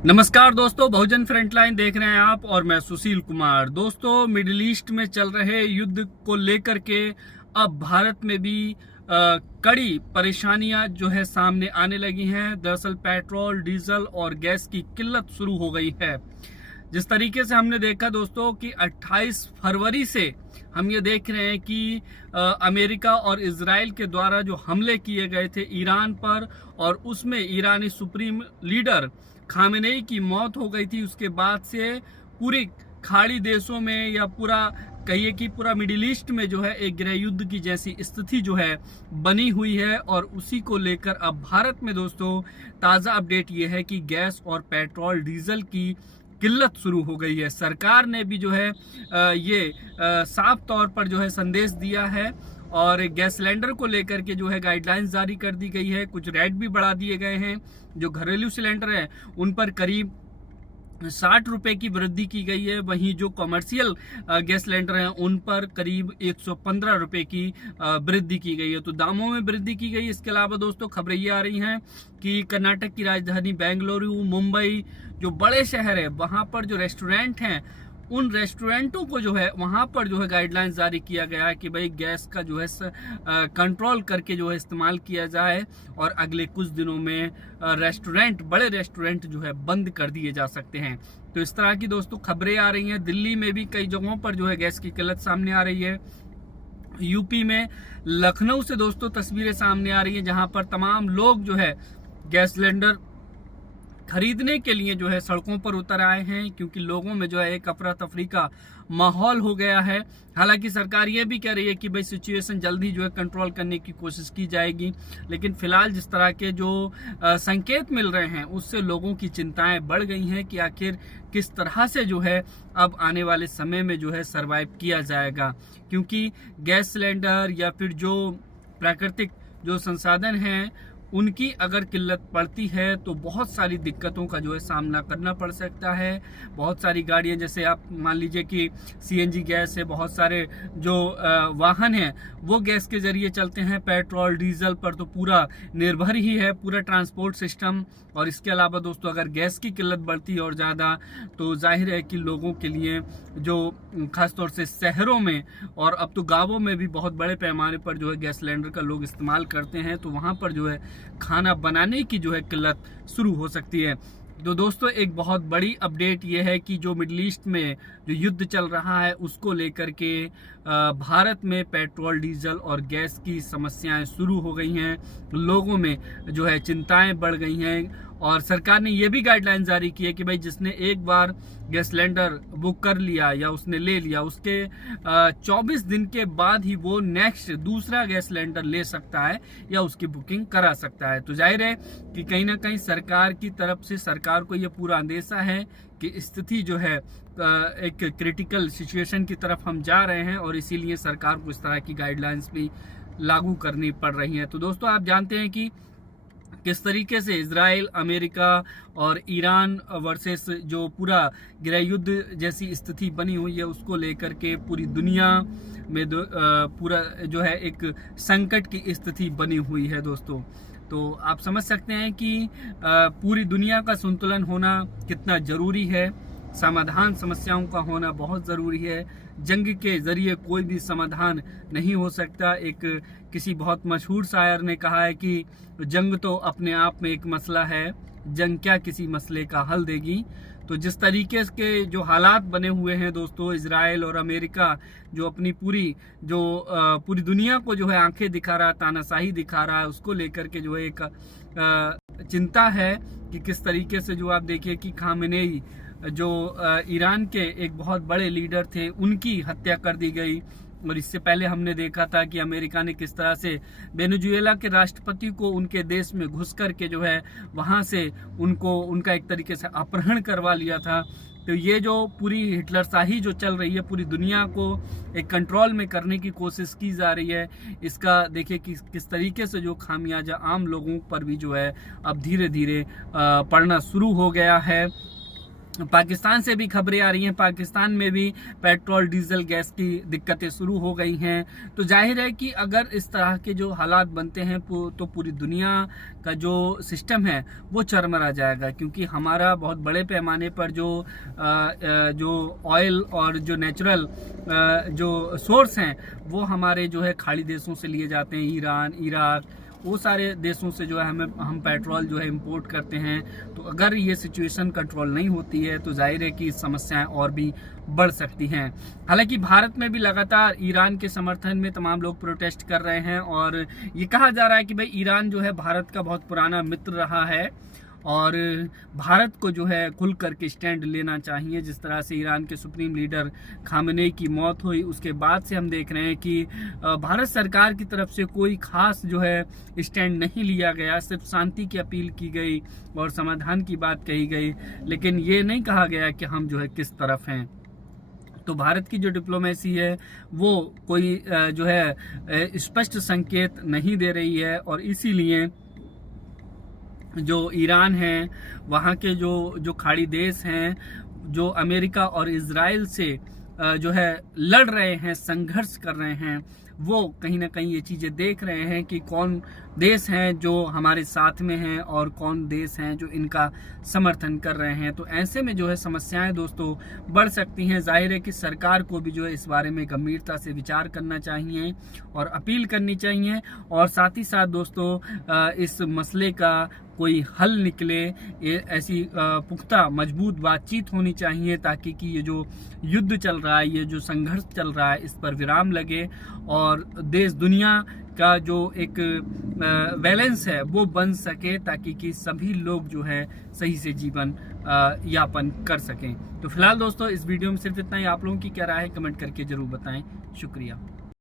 नमस्कार दोस्तों, बहुजन फ्रंटलाइन देख रहे हैं आप और मैं सुशील कुमार। दोस्तों, मिडिल ईस्ट में चल रहे युद्ध को लेकर के अब भारत में भी कड़ी परेशानियां जो है सामने आने लगी हैं। दरअसल पेट्रोल, डीजल और गैस की किल्लत शुरू हो गई है। जिस तरीके से हमने देखा दोस्तों कि 28 फरवरी से हम ये देख रहे हैं कि अमेरिका और इजराइल के द्वारा जो हमले किए गए थे ईरान पर, और उसमें ईरानी सुप्रीम लीडर खामेनेई की मौत हो गई थी। उसके बाद से पूरी खाड़ी देशों में या पूरा कहिए कि पूरा मिडिल ईस्ट में जो है एक गृह युद्ध की जैसी स्थिति जो है बनी हुई है। और उसी को लेकर अब भारत में दोस्तों ताज़ा अपडेट ये है कि गैस और पेट्रोल डीजल की किल्लत शुरू हो गई है। सरकार ने भी जो है ये साफ तौर पर जो है संदेश दिया है और गैस सिलेंडर को लेकर के जो है गाइडलाइंस जारी कर दी गई है। कुछ रेट भी बढ़ा दिए गए हैं। जो घरेलू सिलेंडर है उन पर करीब 60 रुपए की वृद्धि की गई है। वहीं जो कमर्शियल गैस सिलेंडर हैं उन पर करीब 115 रुपए की वृद्धि की गई है। तो दामों में वृद्धि की गई। इसके अलावा दोस्तों खबरें ये आ रही हैं कि कर्नाटक की राजधानी बेंगलुरु, मुंबई जो बड़े शहर है वहां पर जो रेस्टोरेंट हैं उन रेस्टोरेंटों को जो है वहां पर जो है गाइडलाइंस जारी किया गया है कि भाई गैस का जो है कंट्रोल करके जो है इस्तेमाल किया जाए। और अगले कुछ दिनों में बड़े रेस्टोरेंट जो है बंद कर दिए जा सकते हैं। तो इस तरह की दोस्तों खबरें आ रही हैं। दिल्ली में भी कई जगहों पर जो है गैस की किल्लत सामने आ रही है। यूपी में लखनऊ से दोस्तों तस्वीरें सामने आ रही हैं जहां पर तमाम लोग जो है गैस सिलेंडर खरीदने के लिए जो है सड़कों पर उतर आए हैं, क्योंकि लोगों में जो है एक अफरा तफरी का माहौल हो गया है। हालांकि सरकार ये भी कह रही है कि भाई सिचुएशन जल्दी जो है कंट्रोल करने की कोशिश की जाएगी, लेकिन फिलहाल जिस तरह के जो संकेत मिल रहे हैं उससे लोगों की चिंताएं बढ़ गई हैं कि आखिर किस तरह से जो है अब आने वाले समय में जो है सरवाइव किया जाएगा। क्योंकि गैस सिलेंडर या फिर जो प्राकृतिक जो संसाधन हैं उनकी अगर किल्लत पड़ती है तो बहुत सारी दिक्कतों का जो है सामना करना पड़ सकता है। बहुत सारी गाड़ियां, जैसे आप मान लीजिए कि सीएनजी गैस है, बहुत सारे जो वाहन हैं वो गैस के जरिए चलते हैं। पेट्रोल डीजल पर तो पूरा निर्भर ही है पूरा ट्रांसपोर्ट सिस्टम। और इसके अलावा दोस्तों अगर गैस की किल्लत बढ़ती है और ज़्यादा तो जाहिर है कि लोगों के लिए जो खासतौर से शहरों में और अब तो गाँवों में भी बहुत बड़े पैमाने पर जो है गैस सिलेंडर का लोग इस्तेमाल करते हैं, तो वहाँ पर जो है खाना बनाने की जो है किल्लत शुरू हो सकती है। तो दोस्तों एक बहुत बड़ी अपडेट ये है कि जो मिडिल ईस्ट में जो युद्ध चल रहा है उसको लेकर के भारत में पेट्रोल, डीजल और गैस की समस्याएं शुरू हो गई हैं। लोगों में जो है चिंताएं बढ़ गई हैं और सरकार ने ये भी गाइडलाइन जारी की है कि भाई जिसने एक बार गैस सिलेंडर बुक कर लिया या उसने ले लिया, उसके 24 दिन के बाद ही वो नेक्स्ट दूसरा गैस सिलेंडर ले सकता है या उसकी बुकिंग करा सकता है। तो जाहिर है कि कहीं ना कहीं सरकार की तरफ से सरकार को ये पूरा अंदेशा है कि स्थिति जो है एक क्रिटिकल सिचुएशन की तरफ हम जा रहे हैं और इसीलिए सरकार को इस तरह की गाइडलाइंस भी लागू करनी पड़ रही हैं। तो दोस्तों आप जानते हैं कि किस तरीके से इजराइल, अमेरिका और ईरान वर्सेस जो पूरा गृह युद्ध जैसी स्थिति बनी हुई है उसको लेकर के पूरी दुनिया में पूरा जो है एक संकट की स्थिति बनी हुई है दोस्तों। तो आप समझ सकते हैं कि पूरी दुनिया का संतुलन होना कितना ज़रूरी है। समाधान समस्याओं का होना बहुत ज़रूरी है। जंग के ज़रिए कोई भी समाधान नहीं हो सकता। किसी बहुत मशहूर शायर ने कहा है कि जंग तो अपने आप में एक मसला है, जंग क्या किसी मसले का हल देगी। तो जिस तरीके के जो हालात बने हुए हैं दोस्तों, इजराइल और अमेरिका जो अपनी पूरी दुनिया को जो है आंखें दिखा रहा है, तानाशाही दिखा रहा है, उसको लेकर के जो है एक चिंता है कि किस तरीके से जो आप देखिए कि खामेनेई जो ईरान के एक बहुत बड़े लीडर थे उनकी हत्या कर दी गई। और इससे पहले हमने देखा था कि अमेरिका ने किस तरह से वेनेजुएला के राष्ट्रपति को उनके देश में घुस करके जो है वहां से उनका एक तरीके से अपहरण करवा लिया था। तो ये जो पूरी हिटलरशाही जो चल रही है पूरी दुनिया को एक कंट्रोल में करने की कोशिश की जा रही है, इसका देखिए कि किस तरीके से जो खामियाजा आम लोगों पर भी जो है अब धीरे धीरे पड़ना शुरू हो गया है। पाकिस्तान से भी खबरें आ रही हैं, पाकिस्तान में भी पेट्रोल डीजल गैस की दिक्कतें शुरू हो गई हैं। तो जाहिर है कि अगर इस तरह के जो हालात बनते हैं तो पूरी दुनिया का जो सिस्टम है वो चरमरा जाएगा, क्योंकि हमारा बहुत बड़े पैमाने पर जो ऑयल और जो नेचुरल जो सोर्स हैं वो हमारे जो है खाड़ी देशों से लिए जाते हैं, ईरान, इराक, वो सारे देशों से जो है हम पेट्रोल जो है इंपोर्ट करते हैं। तो अगर ये सिचुएशन कंट्रोल नहीं होती है तो जाहिर है कि समस्याएं और भी बढ़ सकती हैं। हालांकि भारत में भी लगातार ईरान के समर्थन में तमाम लोग प्रोटेस्ट कर रहे हैं और ये कहा जा रहा है कि भाई ईरान जो है भारत का बहुत पुराना मित्र रहा है और भारत को जो है खुल करके स्टैंड लेना चाहिए। जिस तरह से ईरान के सुप्रीम लीडर खामेनेई की मौत हुई उसके बाद से हम देख रहे हैं कि भारत सरकार की तरफ से कोई खास जो है स्टैंड नहीं लिया गया, सिर्फ शांति की अपील की गई और समाधान की बात कही गई, लेकिन ये नहीं कहा गया कि हम जो है किस तरफ हैं। तो भारत की जो डिप्लोमेसी है वो कोई जो है स्पष्ट संकेत नहीं दे रही है और इसीलिए जो ईरान है, वहाँ के जो खाड़ी देश हैं, जो अमेरिका और इजराइल से जो है लड़ रहे हैं, संघर्ष कर रहे हैं, वो कहीं ना कहीं ये चीज़ें देख रहे हैं कि कौन देश हैं जो हमारे साथ में हैं और कौन देश हैं जो इनका समर्थन कर रहे हैं। तो ऐसे में जो है समस्याएं दोस्तों बढ़ सकती हैं। जाहिर है कि सरकार को भी जो है इस बारे में गंभीरता से विचार करना चाहिए और अपील करनी चाहिए और साथ ही साथ दोस्तों इस मसले का कोई हल निकले, ऐसी पुख्ता मजबूत बातचीत होनी चाहिए ताकि कि ये जो युद्ध चल रहा है, ये जो संघर्ष चल रहा है, इस पर विराम लगे और देश दुनिया का जो एक बैलेंस है वो बन सके ताकि कि सभी लोग जो है सही से जीवन यापन कर सकें। तो फिलहाल दोस्तों इस वीडियो में सिर्फ इतना ही। आप लोगों की क्या राय है कमेंट करके जरूर बताएं। शुक्रिया।